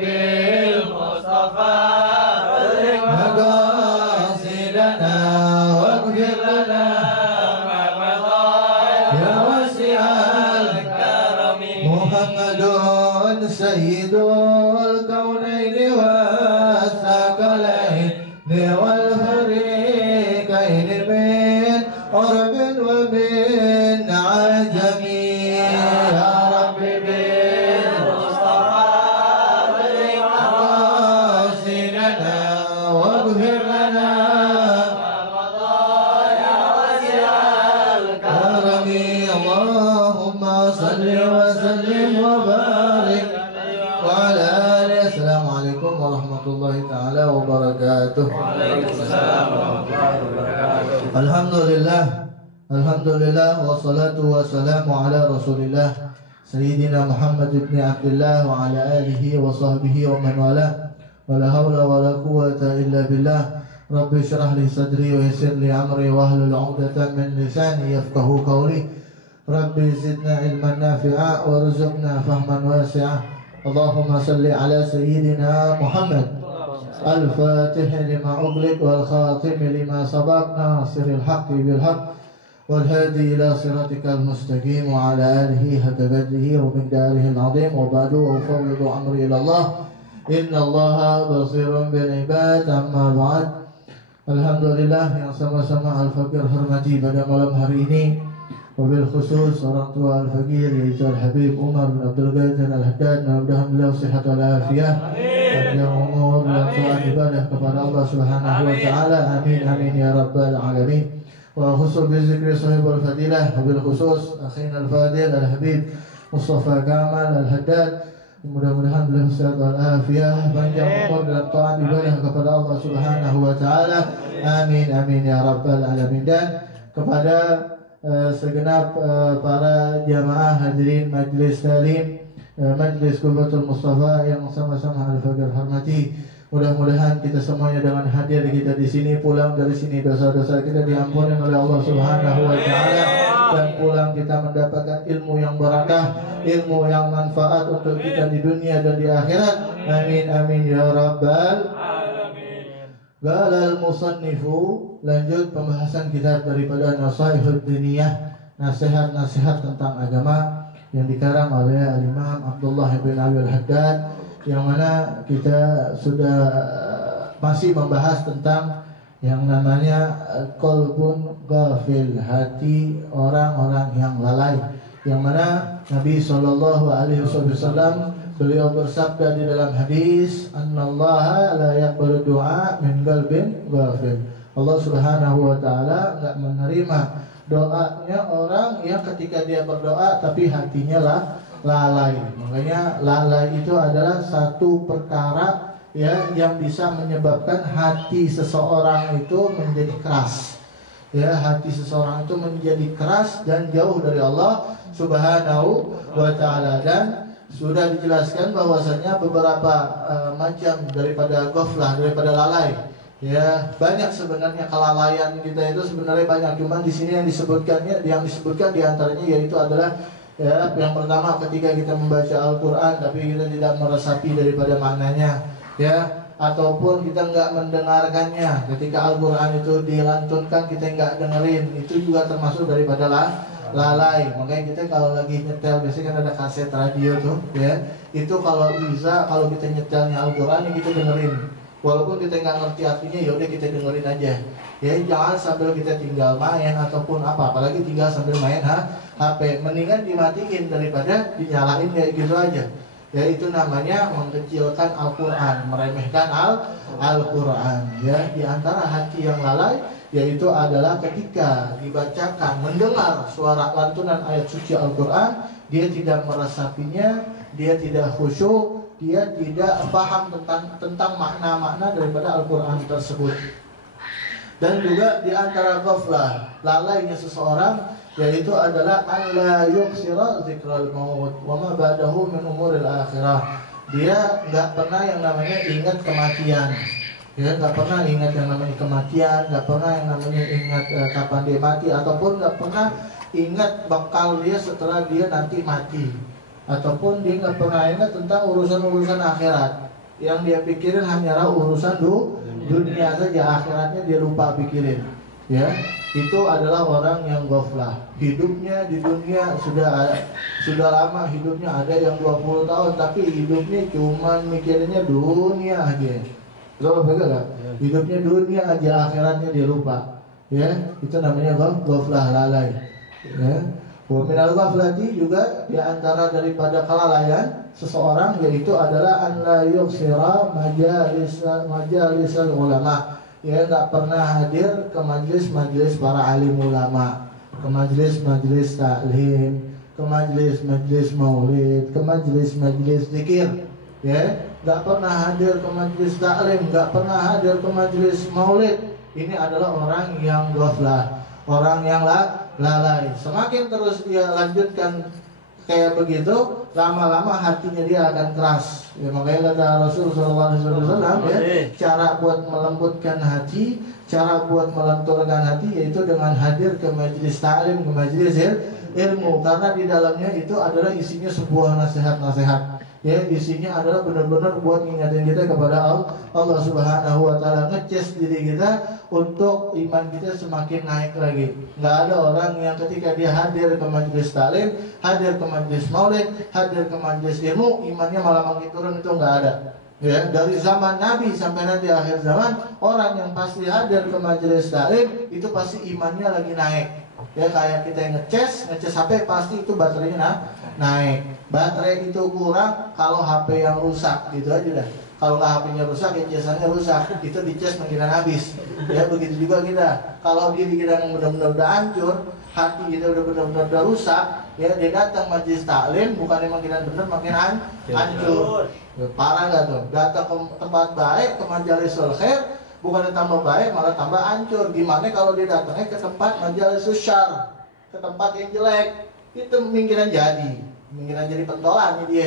بالمصطفى بلغ مقاصدنا واغفر لنا ما مضى يا واسع الكرم محمد سيد الكونين والثقلين والفريقين من عرب ومن عجم يا رب بالمصطفى بلغ مقاصدنا واغفر لنا ما مضى يا واسع الكرم اللهم صل وسلم وبارك وعلى آله. Assalamualaikum warahmatullahi taala wabarakatuh. Waalaikumsalam warahmatullahi wabarakatuh. Alhamdulillah wassalatu wassalamu ala Rasulillah Sayyidina Muhammad ibn Abdullah wa ala alihi wa sahbihi wa man wala. Wa la hawla wa la quwwata illa billah. Rabbi shrah li sadri wa yassir li amri wa hlul 'uqdatam min lisani yafqahu qawli. Rabbi zidna ilman nafi'a warzuqna fahman wasi'a. Allahumma salli ala sayyidina Muhammad al-fatih lima ughliq wal khatim lima sabaq nasiril haqqi bil haqq wal hadi ila siratikal mustaqim wa ala alihi haqqa qadrihi wa miqdarihi al-'azim wa ba'du ufawwidu amri ila Allah inna Allaha basirun bil ibad amma ba'd. Alhamdulillah yang sama-sama al-fakir hormati pada malam hari ini, wabil khusus orang tua Al-Fakir yaitu Al-Habib Umar bin Abdul Qadir Al-Haddad, mudah-mudahan beliau sehat walafiat, panjang umur dan taat ibadah kepada Allah Subhanahu wa taala. Amin amin ya rabbal alamin. Wa khusus bi zikri sahibul fadilah, wabil khusus akhina al-fadil Al-Habib Mustafa Kamal Al-Haddad, mudah-mudahan beliau sehat walafiat, panjang umur dan taat ibadah kepada Allah Subhanahu wa taala. Amin amin ya rabbal alamin. Dan kepada segenap para jamaah hadirin majlis talim majlis Qurbatul Mustafa yang sama-sama Al-Fakir hormati, mudah-mudahan kita semuanya dengan hadir kita di sini, pulang dari sini dosa-dosa kita diampuni oleh Allah Subhanahu wa taala, dan pulang kita mendapatkan ilmu yang barakah, ilmu yang manfaat untuk kita di dunia dan di akhirat. Amin amin ya rabbal alamin. Qala al-musannifu, lanjut pembahasan kitab daripada Nasaihud Diniyah, nasihat-nasihat tentang agama yang dikarang oleh Al-Imam Abdullah bin Abi Al-Haddad, yang mana kita sudah masih membahas tentang yang namanya qalbun ghafil, hati orang-orang yang lalai, yang mana Nabi SAW beliau bersabda di dalam hadis, "Annallaha la yaqbalu du'a min qalbin ghafil." Allah Subhanahu wa taala enggak menerima doanya orang yang ketika dia berdoa tapi hatinya lalai. Makanya lalai itu adalah satu perkara ya yang bisa menyebabkan hati seseorang itu menjadi keras. Ya, hati seseorang itu menjadi keras dan jauh dari Allah Subhanahu wa taala. Dan sudah dijelaskan bahwasanya beberapa macam daripada ghaflah, daripada lalai. Ya, banyak sebenarnya kelalaian kita itu sebenarnya banyak. Cuma di sini yang disebutkan diantaranya yaitu adalah ya, yang pertama ketika kita membaca Al-Quran tapi kita tidak meresapi daripada maknanya, ya, ataupun kita nggak mendengarkannya. Ketika Al-Quran itu dilantunkan kita nggak dengerin, itu juga termasuk daripada lalai. Makanya kita kalau lagi nyetel biasanya kan ada kaset radio tuh, ya, itu kalau bisa kalau kita nyetelnya Al-Quran kita dengerin. Walaupun kita nggak ngerti artinya, yaudah kita dengerin aja. Ya, jangan sambil kita tinggal main ataupun apa, apalagi tinggal sambil main HP. Mendingan dimatiin daripada dinyalain kayak gitu aja. Ya, itu namanya mengkecilkan Al-Quran, meremehkan Al-Quran. Ya, di antara hati yang lalai yaitu adalah ketika dibacakan, mendengar suara lantunan ayat suci Al-Quran, dia tidak meresapinya, dia tidak khusyuk, dia tidak paham tentang makna-makna daripada Al-Quran tersebut. Dan juga di antara ghaflah, lalainya seseorang, yaitu adalah alla yuksira zikral maut wa ma ba'dahu min umuril akhirah. Dia nggak pernah yang namanya ingat kematian. Ya, nggak pernah ingat yang namanya kematian, nggak pernah yang namanya ingat kapan dia mati, ataupun nggak pernah ingat bakal dia setelah dia nanti mati. ataupun dia nggak pernah ingat tentang urusan-urusan akhirat. Yang dia pikirin hanyalah urusan dunia saja, akhiratnya dia lupa pikirin. Ya, itu adalah orang yang ghaflah. Hidupnya di dunia sudah lama, hidupnya ada yang 20 tahun, tapi hidupnya cuma mikirinnya dunia aja. Betul betul kan? Hidupnya dunia aja, akhiratnya dia lupa. Ya, itu namanya ghaflah, lalai. Ya. Wa minal ghaflati juga di antara daripada kelalaian seseorang yaitu adalah an la yuksira majalisal ulama. Ya, nggak pernah hadir ke majelis-majelis para alim ulama, ke majelis-majelis taklim, ke majelis-majelis maulid, ke majelis-majelis zikir. Ya, nggak pernah hadir ke majelis taklim, nggak pernah hadir ke majelis maulid. Ini adalah orang yang ghaflah, orang yang lalai. Semakin terus dia lanjutkan kayak begitu, lama-lama hatinya dia akan keras. Ya, makanya kata Rasulullah SAW, ya, cara buat melembutkan hati, cara buat melenturkan hati yaitu dengan hadir ke majelis ta'lim, ke majelis ilmu, karena di dalamnya itu adalah isinya sebuah nasihat-nasihat. Ya, isinya adalah benar-benar buat ngingetin kita kepada Allah Subhanahu wa taala, ngecas diri kita untuk iman kita semakin naik lagi. Nggak ada orang yang ketika dia hadir ke majelis taklim, hadir ke majelis maulid, hadir ke majelis ilmu, imannya malah makin turun, itu nggak ada. Ya, dari zaman Nabi sampai nanti akhir zaman, orang yang pasti hadir ke majelis taklim itu pasti imannya lagi naik. Ya, kayak kita yang ngecas HP pasti itu baterainya naik. Baterai itu kurang kalau HP yang rusak, gitu aja dah. Kalau HP-nya rusak, ya casannya rusak, itu dicas makin habis. Ya, begitu juga kita. Kalau diri kita yang benar-benar udah hancur, hati kita udah benar-benar udah rusak, ya dia datang majelis taklim bukan makin benar, makin hancur. Ya, parah nggak tuh? Datang ke tempat baik, ke majalisul khair, bukan tambah baik malah tambah hancur. Gimana kalau dia datangnya ke tempat majelis syarr, ke tempat yang jelek, itu mungkinan jadi pentolan dia.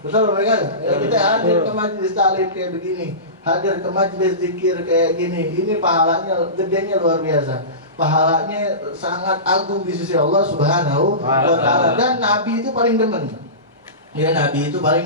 Betul mereka? Ya, kita hadir ke majelis taklim kayak begini, hadir ke majelis zikir kayak gini, ini pahalanya gedenya luar biasa. Pahalanya sangat agung di sisi Allah Subhanahu wa taala, dan Nabi itu paling demen. Ya, Nabi itu paling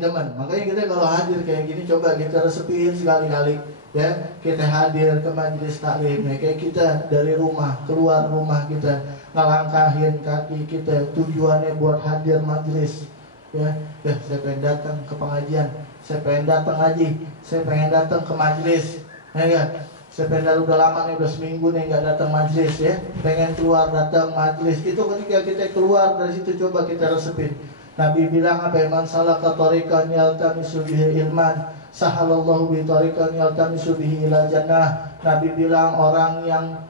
demen. Makanya kita kalau hadir kayak gini coba kita resepin sekali-kali. Ya, kita hadir ke majelis taklim, ya, kayak kita dari rumah keluar rumah kita ngelangkahin kaki kita tujuannya buat hadir majelis. Ya, saya pengen datang ke pengajian, saya pengen datang ngaji, saya pengen datang ke majelis. Ya, saya pengen, udah lama nih, udah seminggu nih nggak datang majelis, ya, pengen keluar datang majelis. Itu ketika kita keluar dari situ coba kita resepin. Nabi bilang apa? Man salaka tariqan yaltamisu bihi ilman, sahalallahu bi tariqan yaltamisu bihi ila jannah. Nabi bilang orang yang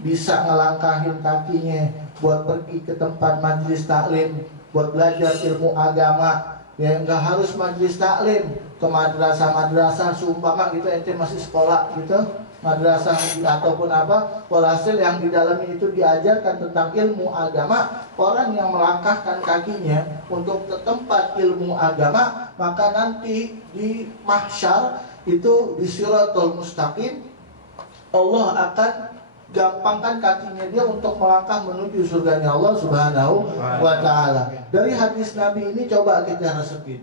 bisa ngelangkahin kakinya buat pergi ke tempat majelis taklim, buat belajar ilmu agama, ya nggak harus majelis taklim, ke madrasah-madrasah, seumpama gitu ente masih sekolah gitu, madrasah ataupun apa, walhasil yang di dalamnya itu diajarkan tentang ilmu agama. Orang yang melangkahkan kakinya untuk ke tempat ilmu agama, maka nanti di mahsyar itu di Shirathul Mustaqim, Allah akan gampangkan kakinya dia untuk melangkah menuju surganya Allah Subhanahu wa taala. Dari hadis Nabi ini coba kita resepin.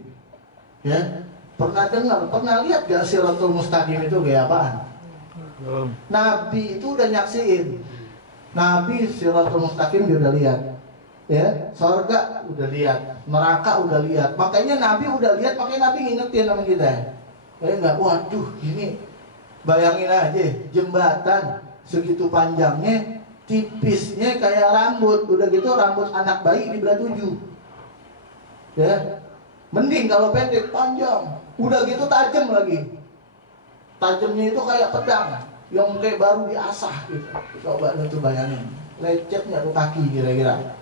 Ya, pernah dengar, pernah lihat gak Shirathul Mustaqim itu kayak apaan? Nabi itu udah nyaksiin. Nabi Shirathul Mustaqim dia udah lihat. Ya, surga udah lihat, neraka udah lihat. Makanya Nabi udah lihat, makanya Nabi ngingetin sama kita. Enggak, waduh, ini bayangin aja jembatan segitu panjangnya, tipisnya kayak rambut, udah gitu rambut anak bayi dibelah 7. Ya, mending kalau pendek, panjang, udah gitu tajam lagi. Tajamnya itu kayak pedang yang kayak baru diasah gitu. Coba tuh bayangin, lecetnya tuh kaki kira-kira.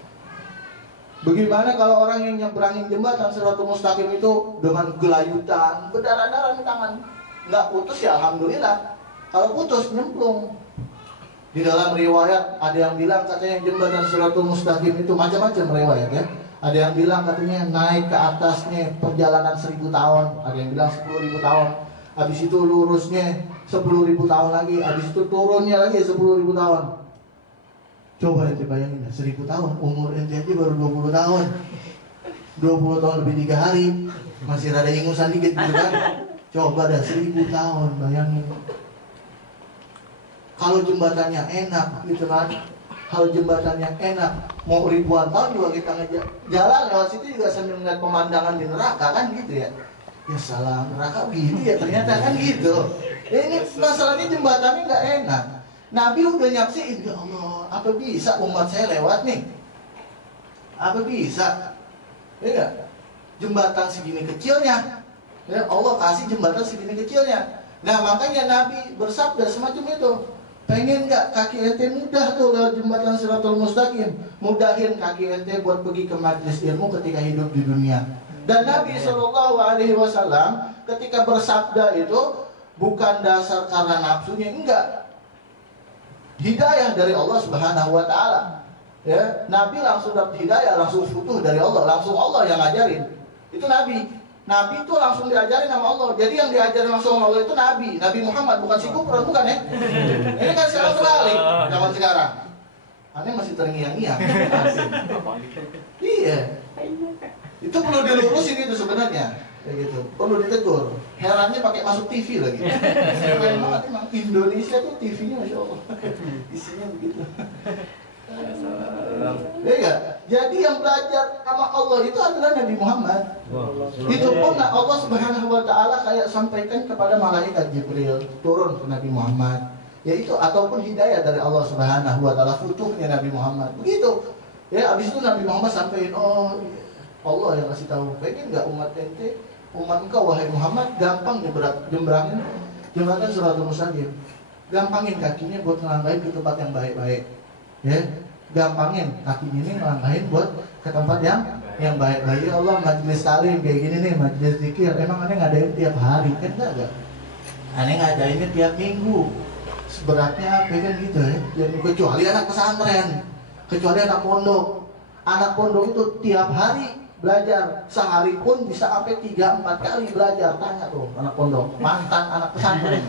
Bagaimana kalau orang yang nyebrangin jembatan Shirathul Mustaqim itu dengan gelayutan, berdarah-darah di tangan, nggak putus ya alhamdulillah. Kalau putus nyemplung. Di dalam riwayat ada yang bilang katanya jembatan Shirathul Mustaqim itu macam-macam riwayat, ya. Ada yang bilang katanya naik ke atasnya perjalanan 1000 tahun, ada yang bilang 10.000 tahun. Habis itu lurusnya 10.000 tahun lagi, habis itu turunnya lagi 10.000 tahun. Coba ente bayangin, 1000 tahun, umur ente aja baru 20 tahun. 20 tahun lebih 3 hari masih rada ingusan dikit gitu kan. Coba dah 1000 tahun, bayangin. Kalau jembatannya enak gitu kan, kalau jembatannya enak, mau ribuan tahun juga kita jalan lewat situ juga sambil melihat pemandangan di neraka kan gitu ya. Ya salah, neraka gitu ya ternyata kan gitu. Ini masalahnya jembatannya nggak enak. Nabi udah nyaksiin, ya Allah, apa bisa umat saya lewat nih? Apa bisa? Ya gak? Jembatan segini kecilnya, ya Allah kasih jembatan segini kecilnya. Nah makanya Nabi bersabda semacam itu. Pengen gak kaki ente mudah tuh lewat jembatan Siratul Mustaqim? Mudahin kaki ente buat pergi ke majelis ilmu ketika hidup di dunia. Dan Nabi SAW ketika bersabda itu bukan dasar karena nafsunya, enggak. Hidayah dari Allah Subhanahu wa Ta'ala. Ya, Nabi langsung dapat hidayah, langsung futuh dari Allah, langsung Allah yang ngajarin. Itu Nabi. Nabi itu langsung diajarin sama Allah. Jadi yang diajarin langsung sama Allah itu Nabi. Nabi Muhammad, bukan si Kufran, bukan ya? Ini kan sekarang terbalik zaman sekarang. Aneh masih terngiang-ngiang. Iya. Itu perlu dilurusin itu sebenarnya. Kayak gitu. Perlu ditegur. Herannya pakai masuk TV lagi. Keren banget emang. Indonesia tuh TV-nya Masya Allah. Isinya begitu. Ya gak? Jadi yang belajar sama Allah itu adalah Nabi Muhammad. Itu pun Allah Subhanahu wa Ta'ala kayak sampaikan kepada malaikat Jibril turun ke Nabi Muhammad. Yaitu ataupun hidayah dari Allah Subhanahu wa Ta'ala, futuhnya Nabi Muhammad. Begitu. Ya, abis itu Nabi Muhammad sampaikan, oh Allah yang kasih tahu. Pengen nggak umat ente, umat engkau wahai Muhammad, gampang jembrangin jembatan Siratul Mustaqim. Gampangin kakinya buat ngelangkahin ke tempat yang baik-baik. Ya, gampangin kakinya ini ngelangkahin buat ke tempat yang baik-baik. Ya Allah, majelis taklim kayak gini nih, majelis zikir. Emang aneh ngadain tiap hari kan enggak? Aneh ngadainnya tiap minggu. Seberatnya apa kan gitu ya? Jadi kecuali anak pesantren, kecuali anak pondok. Anak pondok itu tiap hari belajar, sehari pun bisa sampai 3-4 kali belajar. Tanya tuh anak pondok, mantan anak pesantren.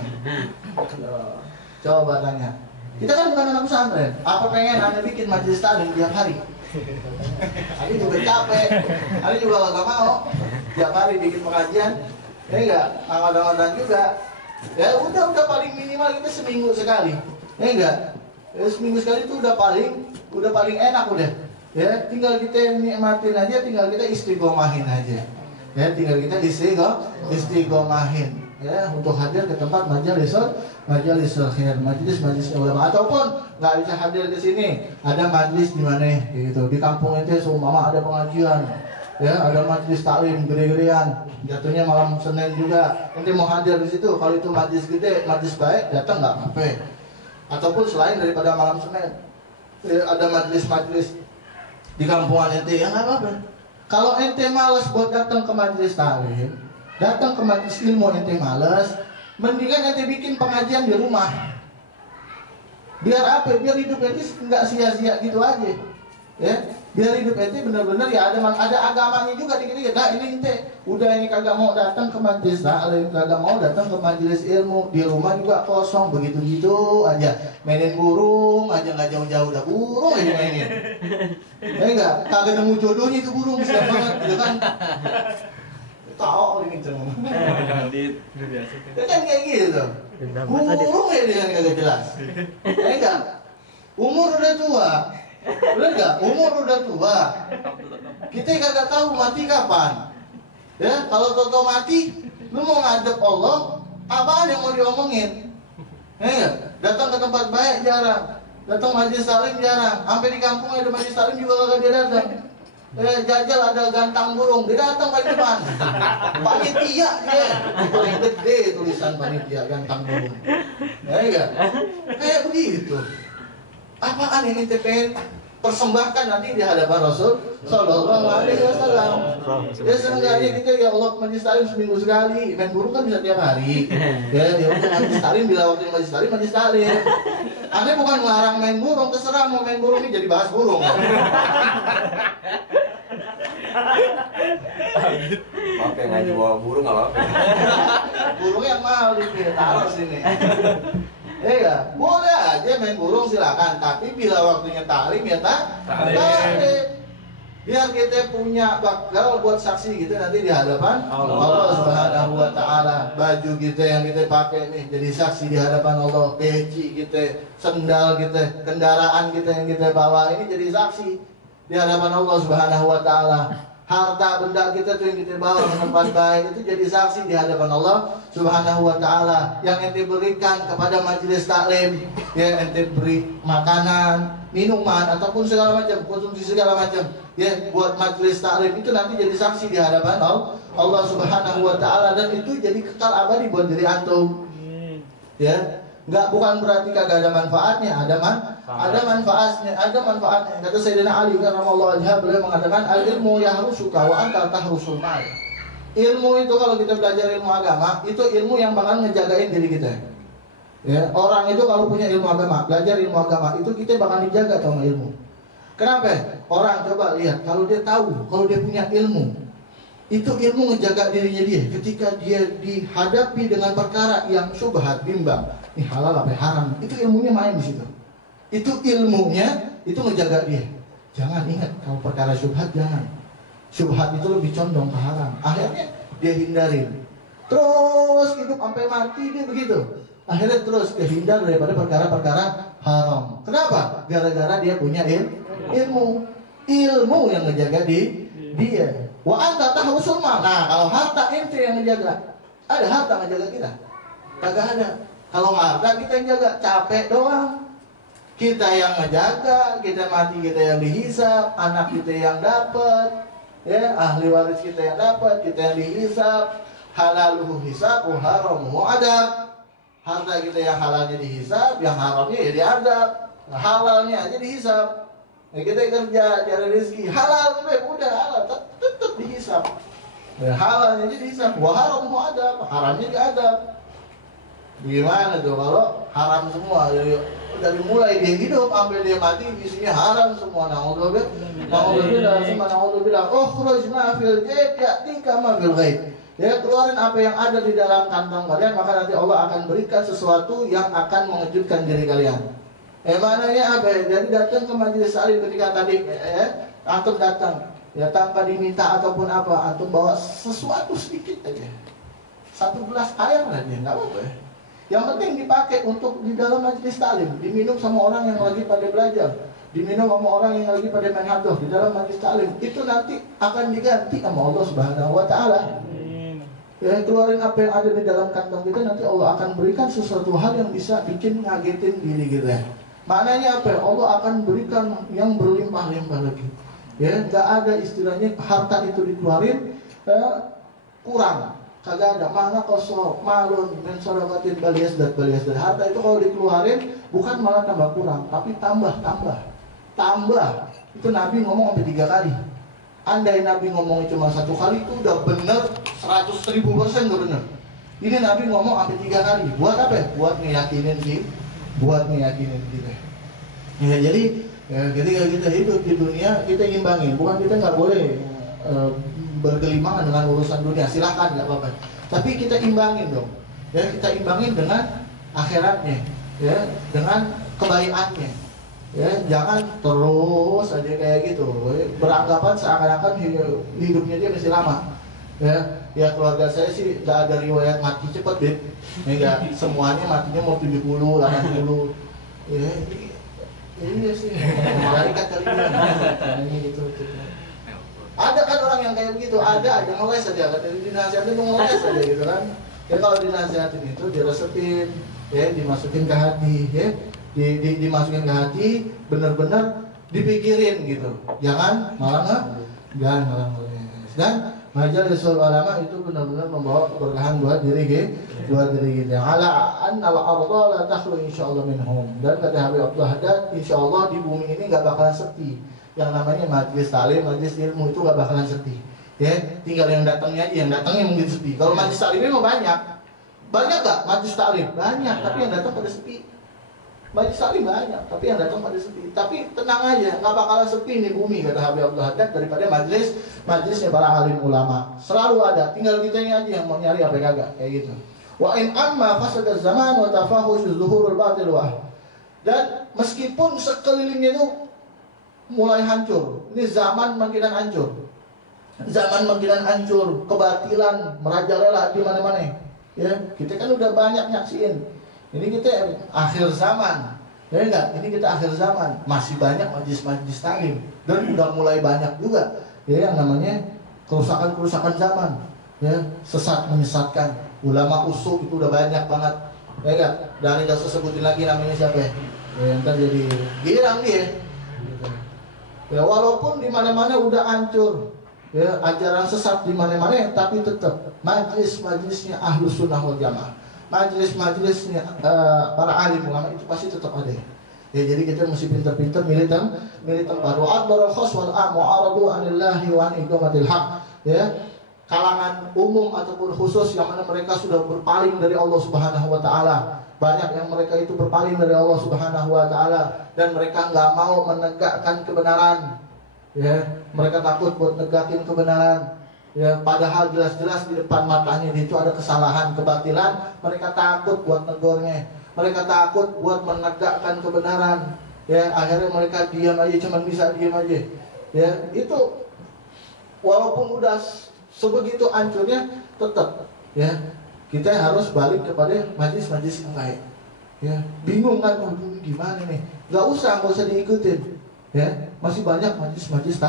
Coba tanya. Kita kan bukan anak pesantren. Apa pengen Anda bikin majelis taklim tiap hari? Anda juga capek. Anda juga gak mau tiap hari bikin pengajian. Ya enggak, ngawal-ngawalan juga. Ya udah paling minimal kita seminggu sekali. Ya enggak? Ya, seminggu sekali itu udah paling enak udah. Ya, tinggal kita nikmatin aja, tinggal kita istiqomahin aja. Ya, tinggal kita istiqomahin. Ya, untuk hadir ke tempat majelis khair, majelis ulama, ataupun nggak bisa hadir ke sini, ada majelis di mana gitu. Di kampung itu seumpama ada pengajian, ya, ada majelis taklim gede-gedean, jatuhnya malam Senin juga. Nanti mau hadir di situ, kalau itu majelis gede, majelis baik, datang nggak apa-apa. Ataupun selain daripada malam Senin, ya, ada majelis di kampungan ente, ya nggak apa-apa. Kalau ente malas buat datang ke majelis taklim, datang ke majelis ilmu ente malas, mendingan ente bikin pengajian di rumah. Biar apa? Biar hidup ente nggak sia-sia gitu aja. Ya, biar hidup ente benar-benar ya ada agamanya juga dikit-dikit. Nah ini ente udah ini kagak mau datang ke majelis taklim, kagak mau datang ke majelis ilmu, di rumah juga kosong, begitu-gitu aja. Mainin burung aja, nggak jauh-jauh udah burung aja mainin. Ya enggak, kagak nemu jodohnya itu burung, siap banget gitu kan. Tahu ini cuma. Ya kan kayak gitu. Burung ya dia kagak jelas. Ya enggak. Umur udah tua. Bener enggak? Umur udah tua. Kita kagak tahu mati kapan. Ya, kalau toto mati, lu mau ngadep Allah, apaan yang mau diomongin? Ya enggak? Datang ke tempat baik jarang. Datang majelis taklim jarang. Sampai di kampung ada majelis taklim juga kagak dia datang. Jajal ada gantang burung, dia datang paling depan. Panitia dia, paling gede tulisan panitia gantang burung. Ya enggak? Kayak begitu. Apaan ini TPN persembahkan nanti di hadapan Rasul Sallallahu Alaihi Wasallam. Ya seenggaknya kita ya Allah majelis taklim seminggu sekali. Main burung kan bisa tiap hari. Ya untuk majelis taklim bila waktu majelis taklim. Anda bukan melarang main burung, terserah mau main burung ini jadi bahas burung. Oke, ngaji bawa burung nggak apa-apa. Burungnya yang mahal gitu, taruh sini. Ya, boleh aja main burung silakan, tapi bila waktunya taklim ya taklim. biar kita punya bakal buat saksi gitu nanti di hadapan Allah Subhanahu wa taala. Baju kita yang kita pakai nih jadi saksi di hadapan Allah, peci kita, sendal kita, kendaraan kita yang kita bawa ini jadi saksi di hadapan Allah Subhanahu wa taala. Harta benda kita tuh yang kita bawa ke tempat baik itu jadi saksi di hadapan Allah Subhanahu wa taala. Yang ente berikan kepada majelis taklim, ya ente beri makanan, minuman ataupun segala macam, konsumsi segala macam, ya buat majelis taklim itu nanti jadi saksi di hadapan Allah Subhanahu wa taala, dan itu jadi kekal abadi buat diri antum. Ya, bukan berarti kagak ada manfaatnya, ada manfaatnya. Kata Sayyidina Ali radhiyallahu anhu, beliau mengatakan al ilmu yahrusuka wa anta tahrusul mal. Ilmu itu kalau kita belajar ilmu agama, itu ilmu yang bakal ngejagain diri kita. Ya, orang itu kalau punya ilmu agama, belajar ilmu agama, itu kita bakal dijaga sama ilmu. Kenapa? Orang coba lihat, kalau dia tahu, kalau dia punya ilmu, itu ilmu ngejaga dirinya dia. Ketika dia dihadapi dengan perkara yang syubhat, bimbang, ini halal apa haram, itu ilmunya main di situ. Itu ilmunya, itu ngejaga dia. Jangan, ingat, kalau perkara syubhat jangan. Syubhat itu lebih condong ke haram. Akhirnya dia hindarin. Terus hidup sampai mati dia begitu. Akhirnya terus dia hindar daripada perkara-perkara haram. Kenapa? Gara-gara dia punya ilmu yang ngejaga dia. Wa anta tahrusul mal. Nah, kalau harta ente yang ngejaga, ada harta ngejaga kita? Kagak ada. Kalau harta kita yang jaga, capek doang. Kita yang ngejaga, kita mati kita yang dihisap, anak kita yang dapat, ya ahli waris kita yang dapat, kita yang dihisap, halaluhu hisab, haramuhu adab. Harta kita yang halalnya dihisap, yang haramnya ya diadab. Halalnya aja dihisap. Ya, kita kerja cari rezeki halal, udah halal, tetap dihisap. Ya, halalnya aja dihisap, wa haramuhu adab, haramnya diadab. Gimana tuh kalau haram semua? Dari mulai dia hidup sampai dia mati isinya haram semua. Naudzubillah. Ukhruj ma fil jaib ya'tika ma fil ghaib. Ya, keluarin apa yang ada di dalam kantong kalian, maka nanti Allah akan berikan sesuatu yang akan mengejutkan diri kalian. Mananya apa? Jadi datang ke majelis taklim ketika tadi antum datang ya tanpa diminta ataupun apa, antum bawa sesuatu sedikit aja. 1 gelas air aja, enggak apa-apa ya. Yang penting dipakai untuk di dalam majelis taklim, diminum sama orang yang lagi pada belajar, diminum sama orang yang lagi pada main hadroh di dalam majelis taklim. Itu nanti akan diganti sama Allah Subhanahu wa taala. Ya, keluarin apa yang ada di dalam kantong kita, nanti Allah akan berikan sesuatu hal yang bisa bikin ngagetin diri kita. Maknanya apa? Allah akan berikan yang berlimpah-limpah lagi. Ya, enggak ada istilahnya harta itu dikeluarin kurang. Kagak ada, mana kosong, malun, men sorokatin balias dan harta itu kalau dikeluarin bukan malah tambah kurang, tapi tambah. Itu Nabi ngomong sampai 3 kali. Andai Nabi ngomongnya cuma 1 kali itu udah bener 100.000% udah bener. Ini Nabi ngomong sampai 3 kali. Buat apa? Buat ngeyakinin kita. Ya, jadi ketika kita hidup di dunia kita imbangin, bukan kita nggak boleh bergelimangan dengan urusan dunia, silahkan nggak apa-apa. Tapi kita imbangin dong, ya kita imbangin dengan akhiratnya, ya dengan kebaikannya, ya jangan terus aja kayak gitu, beranggapan seakan-akan hidupnya dia masih lama. Ya keluarga saya sih nggak ada riwayat mati cepet deh, ya semuanya matinya mau 70, 80, ya ini sih malaikat kali ini gitu. Ada kan orang yang kayak begitu, ada aja ngeles aja, dinasihatin tuh ngeles aja gitu kan. Ya kalau dinasihatin itu diresepin, ya dimasukin ke hati, ya dimasukin ke hati, benar-benar dipikirin gitu. Jangan malah ngeles. Dan majalisul ulama itu benar-benar membawa keberkahan buat diri kita. Ala annal arda la takhlu insyaallah minhum. Dan kata Habib Abdul Haddad, insyaallah di bumi ini enggak bakalan sepi. Yang namanya majelis taklim, majelis ilmu itu gak bakalan sepi. Ya, tinggal yang datangnya aja, yang datangnya mungkin sepi. Kalau majelis taklimnya mah banyak gak majelis taklim? Banyak, tapi yang datang pada sepi. Majelis taklim banyak, tapi yang datang pada sepi. Tapi tenang aja, gak bakalan sepi nih bumi, kata Habib Abdul Haddad, daripada majelisnya para alim ulama. Selalu ada, tinggal kitanya aja yang mau nyari apa kagak, kayak gitu. Wa in amma fasada zaman wa tafahush zuhurul batil wa. Dan meskipun sekelilingnya itu mulai hancur, Ini zaman makinan hancur. Zaman makinan hancur, kebatilan merajalela di mana-mana. Ya, kita kan udah banyak nyaksiin. Ini kita akhir zaman. Ya enggak? Ini kita akhir zaman. Masih banyak majlis-majlis taklim dan udah mulai banyak juga ya yang namanya kerusakan-kerusakan zaman. Ya, sesat menyesatkan. Ulama usuk itu udah banyak banget. Ya enggak? Dan enggak usah sebutin lagi namanya siapa ya. Ya ntar jadi girang dia. Ya walaupun di mana-mana udah hancur. Ya, ajaran sesat di mana-mana, tapi tetap majlis-majlisnya Ahlus Sunnah wal Jamaah, majlis-majlisnya para alim ulama itu pasti tetap ada. Ya, jadi kita mesti pintar-pintar milih tempat. Wa adbarul khas wal am wa aradu anillahi wa an iqamatil haq. Ya, kalangan umum ataupun khusus yang mana mereka sudah berpaling dari Allah Subhanahu wa taala. Banyak yang mereka itu berpaling dari Allah Subhanahu wa taala dan mereka nggak mau menegakkan kebenaran. Ya, mereka takut buat negakin kebenaran. Ya, padahal jelas-jelas di depan matanya itu ada kesalahan, kebatilan, mereka takut buat negornya. Mereka takut buat menegakkan kebenaran. Ya, akhirnya mereka diam aja, cuma bisa diam aja. Ya, itu walaupun udah sebegitu hancurnya tetap ya kita harus balik kepada majlis-majlis yang lain. Ya, bingung kan, gimana nih? Nggak usah diikutin. Ya, masih banyak majlis-majlis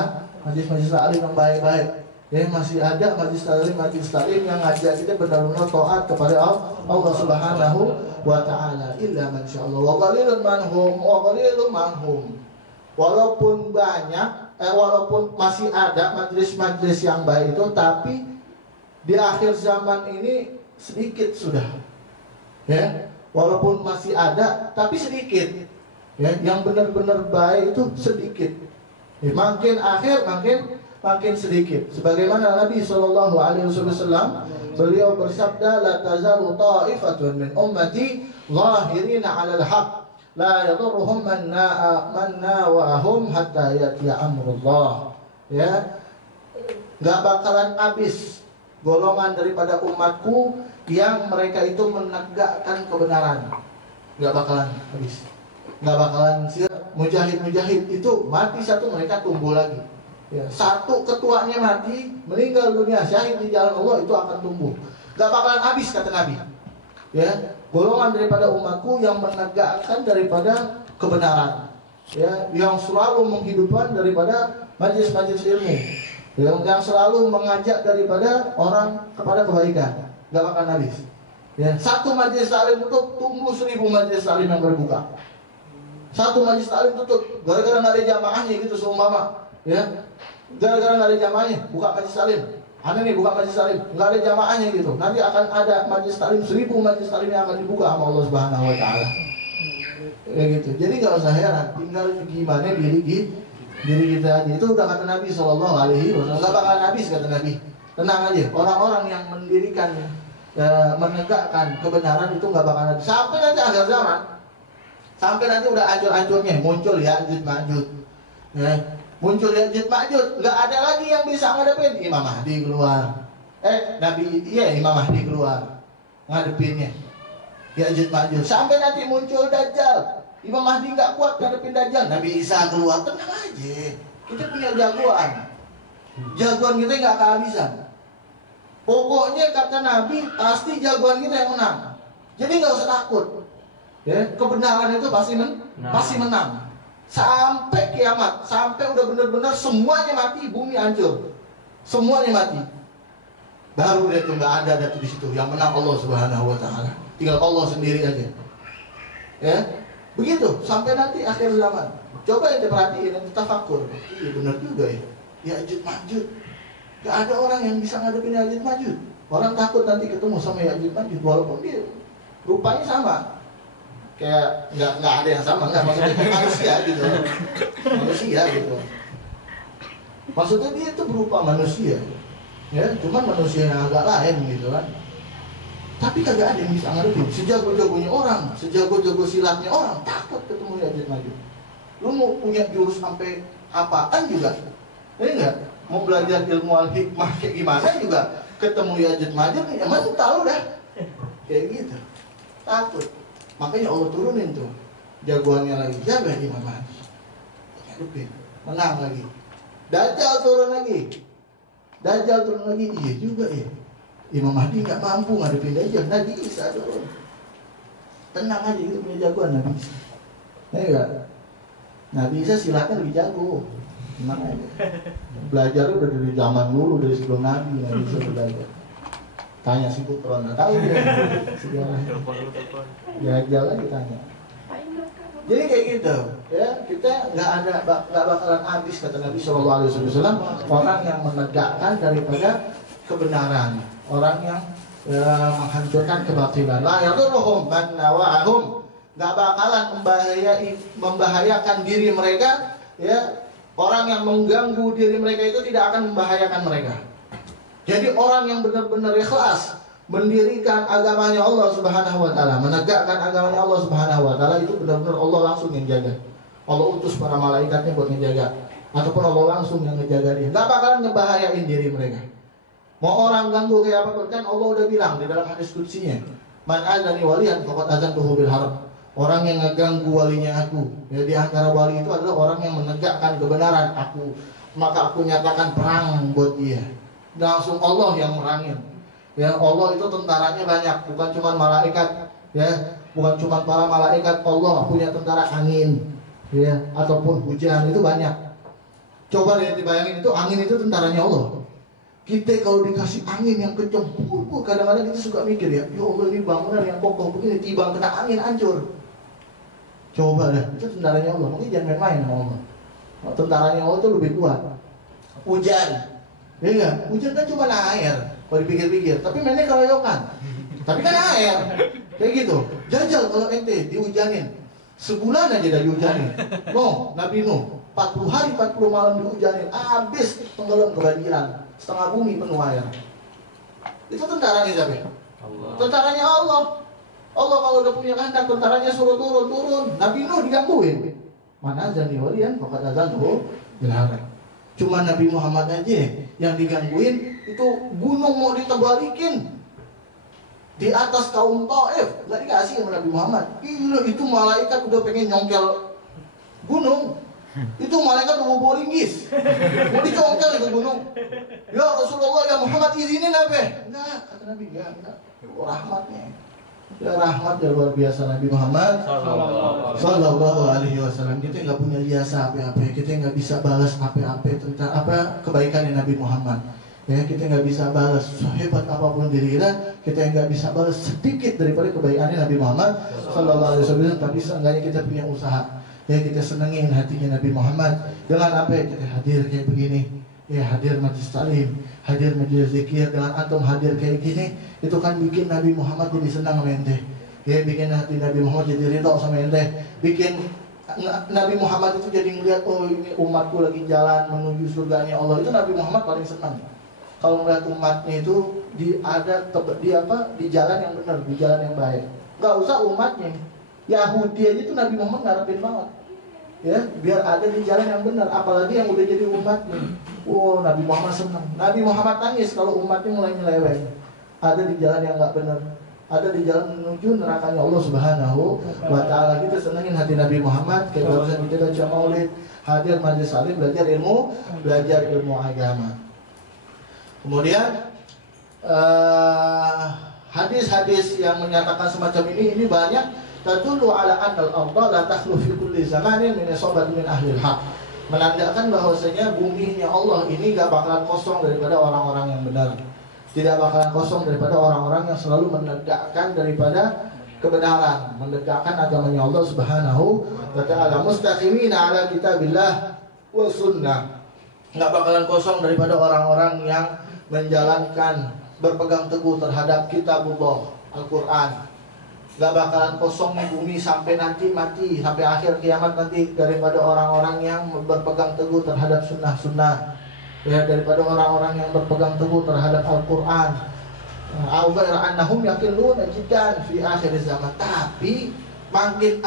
taklim yang baik-baik. Ya, masih ada majlis taklim yang ngajak kita benar-benar taat kepada Allah Subhanahu wa taala. Illa masyaallah wa qalilun manhum. Walaupun banyak walaupun masih ada majlis-majlis yang baik itu, tapi di akhir zaman ini sedikit sudah. Ya, walaupun masih ada tapi sedikit. Ya, yang benar-benar baik itu sedikit. Ya, makin akhir makin sedikit. Sebagaimana Nabi Shallallahu Alaihi Wasallam beliau bersabda, la tazalu ta'ifatun min ummati zahirina 'alal haqq la yadurruhum man nawahum hatta yatiya amrullah. Ya, nggak bakalan habis golongan daripada umatku yang mereka itu menegakkan kebenaran. Nggak bakalan habis. Nggak bakalan mujahid itu mati satu, mereka tumbuh lagi. Ya, satu ketuanya mati, meninggal dunia syahid di jalan Allah, itu akan tumbuh. Nggak bakalan habis kata Nabi. Ya, golongan daripada umatku yang menegakkan daripada kebenaran. Ya, yang selalu menghidupkan daripada majlis-majlis ilmu. Yang selalu mengajak daripada orang kepada kebaikan. Nggak bakalan habis. Ya, satu majlis taklim tutup, tunggu 1000 majlis taklim yang berbuka. Satu majlis taklim tutup gara-gara nggak ada jamaahnya gitu seumpama, ya, gara-gara nggak ada jamaahnya buka majlis taklim. Aneh nih buka majlis taklim nggak ada jamaahnya gitu. Nanti akan ada majlis taklim 1000 majlis taklim yang akan dibuka sama Allah Subhanahu Wa Taala. Kayak gitu. Jadi nggak usah heran, tinggal gimana diri kita aja. Itu udah kata Nabi Shallallahu Alaihi Wasallam. Nggak bakalan habis kata Nabi. Tenang aja. Orang-orang yang mendirikan, menegakkan kebenaran itu nggak bakalan habis sampai nanti akhir zaman. Sampai nanti udah hancur-hancurnya muncul Ya'juj Ma'juj. Ya, muncul Ya'juj Ma'juj, nggak ada lagi yang bisa ngadepin. Imam Mahdi keluar. Imam Mahdi keluar ngadepinnya. Ya'juj Ma'juj. Sampai nanti muncul Dajjal. Imam Mahdi nggak kuat ngadepin Dajjal. Nabi Isa keluar, tenang aja. Kita punya jagoan. Jagoan kita nggak kehabisan. Pokoknya kata Nabi pasti jagoan kita yang menang. Jadi nggak usah takut. Ya, kebenaran itu pasti menang sampai kiamat, sampai udah benar-benar semuanya mati, bumi hancur, semuanya mati. Baru dia tuh nggak ada tuh di situ yang menang Allah Subhanahu Wa Taala. Tinggal Allah sendiri aja. Ya, begitu sampai nanti akhir zaman. Coba yang diperhatiin, yang tafakur. Iya benar juga ya. Ya'juj Ma'juj. Gak ada orang yang bisa ngadepin Ya'juj Ma'juj. Orang takut nanti ketemu sama Ya'juj Ma'juj walaupun dia rupanya sama. Kayak nggak ada yang sama, nggak, maksudnya manusia gitu, maksudnya dia itu berupa manusia, ya, cuman manusia yang agak lain gitu kan. Tapi kagak ada yang bisa ngadepin. Sejago-jagonya orang, sejago-jago silatnya orang takut ketemu Ya'juj Ma'juj. Lu mau punya jurus sampai apaan juga, ya enggak, mau belajar ilmu al-hikmah kayak gimana juga ketemu Ya'juj Ma'juj, ya tahu dah, kayak gitu, takut. Makanya Allah turunin tuh jagoannya lagi, jaga Imam Mahdi, menang lagi. Dajjal turun lagi. Iya juga ya. Imam Mahdi nggak mampu ngadepin Dajjal. Nabi Isa turun. Tenang aja, itu punya jagoan Nabi Isa. Ya enggak? Nabi Isa silatnya lebih jago. Tenang aja. Belajar udah dari zaman dulu, dari sebelum Nabi Isa belajar. Tanya si Putron, nggak tahu dia. Sejarah. Dajjal lagi tanya. Jadi kayak gitu, ya kita nggak bakalan habis kata Nabi SAW orang yang menegakkan daripada kebenaran, orang yang menghancurkan kebatilan. La yadurruhum man nawa'ahum, nggak bakalan membahayakan diri mereka, ya orang yang mengganggu diri mereka itu tidak akan membahayakan mereka. Jadi orang yang benar-benar ikhlas mendirikan agamanya Allah Subhanahu wa taala, menegakkan agamanya Allah Subhanahu wa taala, itu benar-benar Allah langsung yang jaga. Allah utus para malaikatnya buat ngejaga, ataupun Allah langsung yang ngejaga dia. Enggak bakalan ngebahayain diri mereka. Mau orang ganggu kayak apa kan Allah udah bilang di dalam hadis qudsinya, "Man azani waliyan faqad azantuhu bil harb." Orang yang ngeganggu walinya aku, ya di antara wali itu adalah orang yang menegakkan kebenaran aku, maka aku nyatakan perang buat dia. Langsung Allah yang merangin. Ya Allah itu tentaranya banyak, bukan cuma malaikat, ya bukan cuma para malaikat. Allah punya tentara angin, ya ataupun hujan, itu banyak. Coba deh dibayangin, itu angin itu tentaranya Allah. Kita kalau dikasih angin yang kencang, kadang-kadang kita suka mikir ya Allah ini bangunan yang kokoh begini tiba kena angin hancur. Coba deh, itu tentaranya Allah. Mungkin jangan main-main sama Allah. Tentaranya Allah itu lebih kuat. Hujan, ya enggak? Hujan kan cuma air. Kalau dipikir-pikir, tapi mainnya keroyokan. Tapi kan air, kayak gitu. Jajal kalau ente dihujanin, sebulan aja dah dihujanin. Nabi Nuh, 40 hari 40 malam dihujanin, habis tenggelam kebanjiran, setengah bumi penuh air. Itu tentaranya siapa? Allah. Tentaranya Allah. Allah kalau udah punya kehendak, tentaranya suruh turun. Nabi Nuh digangguin. Mana azani waliyan, faqad azantuhu bil harb. Cuma Nabi Muhammad aja yang digangguin, itu gunung mau ditebalikin di atas kaum Taif, nggak dikasih sama Nabi Muhammad. Gila, itu malaikat udah pengen nyongkel gunung. Itu malaikat udah bawa linggis, mau dicongkel itu gunung. Ya Rasulullah, ya Muhammad izinin apa? Enggak, kata Nabi, enggak. Rahmatnya. Ya rahmat ya luar biasa Nabi Muhammad Sallallahu Alaihi Wasallam. Kita nggak punya jasa apa-apa, kita nggak bisa balas apa-apa tentang apa kebaikan Nabi Muhammad. Ya kita nggak bisa balas sehebat apapun diri kita nggak bisa balas sedikit daripada kebaikan Nabi Muhammad Sallallahu Alaihi Wasallam. Tapi seenggaknya kita punya usaha. Ya kita senengin hatinya Nabi Muhammad dengan apa ya, kita hadir kayak begini. Ya hadir majlis taklim, hadir majlis zikir, dengan antum hadir kayak gini, itu kan bikin Nabi Muhammad jadi senang sama ente. Ya bikin hati Nabi Muhammad jadi ridho sama ente. Bikin Nabi Muhammad itu jadi ngeliat, oh ini umatku lagi jalan menuju surganya Allah. Itu Nabi Muhammad paling senang. Kalau melihat umatnya itu di jalan yang benar, di jalan yang baik. Gak usah umatnya, Yahudi aja itu Nabi Muhammad ngarepin banget. Ya, biar ada di jalan yang benar, apalagi yang udah jadi umatnya. Oh, Nabi Muhammad senang. Nabi Muhammad nangis kalau umatnya mulai nyeleweng. Ada di jalan yang nggak benar, ada di jalan menuju nerakanya Allah Subhanahu wa taala. Kita senengin hati Nabi Muhammad. Kayak barusan kita baca Maulid, hadir majlis salim, belajar ilmu agama. Kemudian hadis-hadis yang menyatakan semacam ini banyak. Tadullu ala annal arda la takhlu fi kulli zamanin min isabat min ahli al-haq. Menandakan bahwasanya buminya Allah ini gak bakalan kosong daripada orang-orang yang benar. Tidak bakalan kosong daripada orang-orang yang selalu menegakkan daripada kebenaran, menegakkan agamanya Allah Subhanahu wa taala, mustaqimina ala kitabillah wa sunnah. Gak bakalan kosong daripada orang-orang yang menjalankan, berpegang teguh terhadap kitabullah, Al-Quran. Gak bakalan kosong nih bumi sampai nanti mati, sampai akhir kiamat nanti, daripada orang-orang yang berpegang teguh terhadap sunnah-sunnah, ya, daripada orang-orang yang berpegang teguh terhadap Al-Quran. Awal annahum yaqilluna jiddan fi akhir zaman. Tapi makin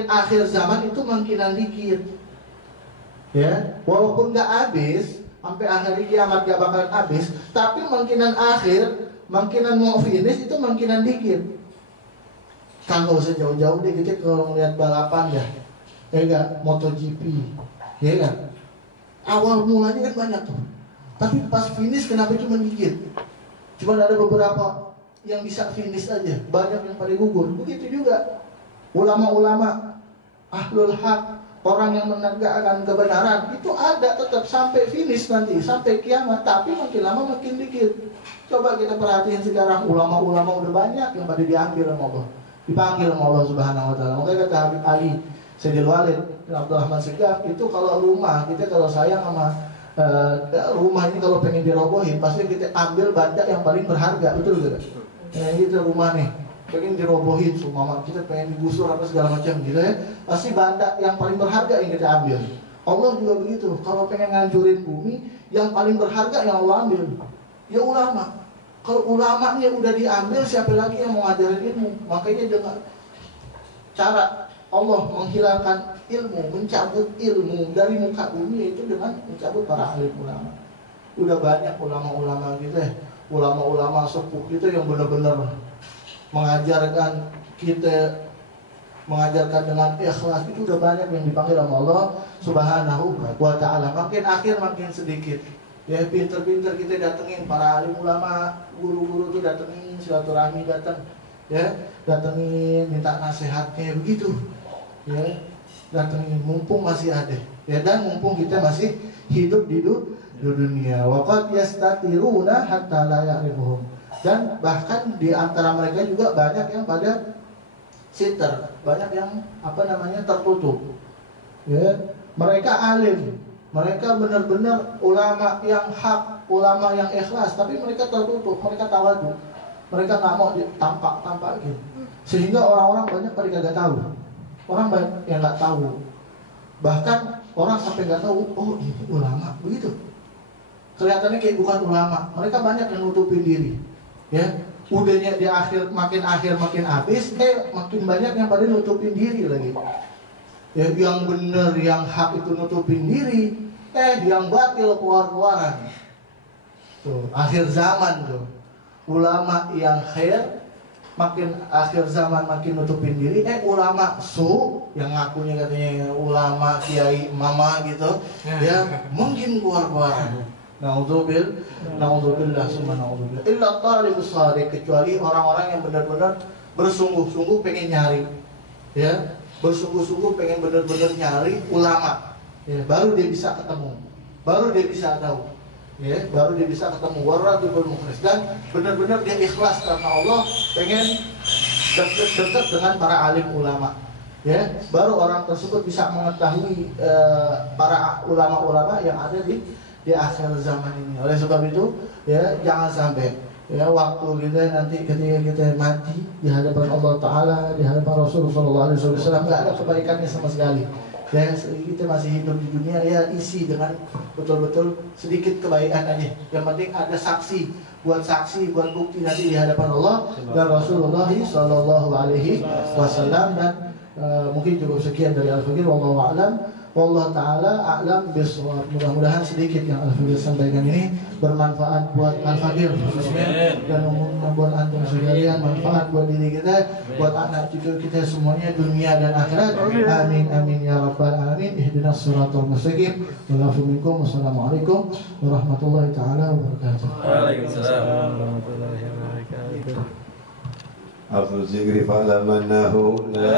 akhir zaman itu makinan dikit. Ya, walaupun gak habis sampai akhir kiamat gak bakalan habis, tapi makinan mau finish itu makinan dikit. Kan gak usah jauh-jauh deh, kita kalau ngeliat balapan ya enggak, MotoGP, ya enggak, Awal mulanya kan banyak tuh, tapi pas finish kenapa cuma dikit? Cuma ada beberapa yang bisa finish aja, banyak yang pada gugur. Begitu juga ulama-ulama ahlul haq, orang yang menegakkan kebenaran itu ada tetap sampai finish nanti, sampai kiamat, tapi makin lama makin dikit. Coba kita perhatiin sekarang, ulama-ulama udah banyak yang pada diambil sama Allah, dipanggil sama Allah Subhanahu wa taala. Makanya kata Habib Ali Sayyidil Walid bin Abdul Rahman Segaf, itu kalau rumah kita, kalau sayang sama rumah ini, kalau pengen dirobohin pasti kita ambil benda yang paling berharga, betul gak? Gitu rumah nih pengen dirobohin, semua kita pengen digusur apa segala macam gitu ya, pasti benda yang paling berharga yang kita ambil. Allah juga begitu, kalau pengen ngancurin bumi, yang paling berharga yang Allah ambil ya ulama. Kalau ulamanya udah diambil, siapa lagi yang mau ngajarin ilmu? Makanya dengan cara Allah menghilangkan ilmu, mencabut ilmu dari muka bumi, itu dengan mencabut para alim ulama. Udah banyak ulama-ulama kita, ulama-ulama sepuh kita yang benar-benar mengajarkan kita, mengajarkan dengan ikhlas, itu udah banyak yang dipanggil sama Allah Subhanahu wa ta'ala. Makin akhir makin sedikit. Ya, pinter-pinter kita datengin para alim ulama, guru-guru tuh datengin, silaturahmi datang, ya, datengin minta nasihatnya begitu, ya, datengin mumpung masih ada, ya, dan mumpung kita masih hidup di dunia. Waqad yastatiruna hatta la ya'rifuhum. Dan bahkan di antara mereka juga banyak yang pada sitter, banyak yang tertutup. Ya, mereka alim, mereka benar-benar ulama yang hak, ulama yang ikhlas, tapi mereka tertutup, mereka tawadu, mereka nggak mau ditampak-tampakin, sehingga orang-orang banyak pada nggak tahu, orang banyak yang nggak tahu, bahkan orang sampai nggak tahu, oh ini ulama, begitu. Kelihatannya kayak bukan ulama, mereka banyak yang nutupin diri, ya. Udahnya di akhir makin habis, makin banyak yang pada nutupin diri lagi. Ya, yang benar, yang hak itu nutupin diri, yang batil keluar-keluaran. Tuh, akhir zaman tuh. Ulama yang khair makin akhir zaman makin nutupin diri, ulama su yang ngakunya katanya ulama, kiai, mama gitu, ya mungkin keluar-keluaran. Naudzubillah summa naudzubillah. Illa talibus shadiq, kecuali orang-orang yang benar-benar bersungguh-sungguh pengen nyari, ya, bersungguh-sungguh pengen benar-benar nyari ulama, ya, baru dia bisa ketemu, baru dia bisa tahu, ya, baru dia bisa ketemu waradul mukhlis, dan benar-benar dia ikhlas karena Allah, pengen dekat dengan para alim ulama, ya, baru orang tersebut bisa mengetahui para ulama-ulama yang ada di akhir zaman ini. Oleh sebab itu, ya, jangan sampai, ya, waktu kita nanti ketika kita mati di hadapan Allah Ta'ala, di hadapan Rasulullah SAW, nggak ada kebaikannya sama sekali. Ya, kita masih hidup di dunia, ya, isi dengan betul-betul sedikit kebaikan aja. Yang penting ada saksi, buat bukti nanti di hadapan Allah dan Rasulullah SAW. Dan mungkin cukup sekian dari Al-Fakir. Wallahu a'lam. Wallahu ta'ala a'lam bisawab. Mudah-mudahan sedikit yang Al-Fakir sampaikan ini bermanfaat buat Al-Fakir khususnya, dan umumnya buat antum sekalian, manfaat buat diri kita, buat anak cucu kita semuanya, dunia dan akhirat. Amin amin ya rabbal alamin. Ihdinas siratal mustaqim. Walafu minkum. Wassalamualaikum warahmatullahi taala wabarakatuh. Waalaikumsalam warahmatullahi wabarakatuh. Afdhal zikri fa'lam annahu la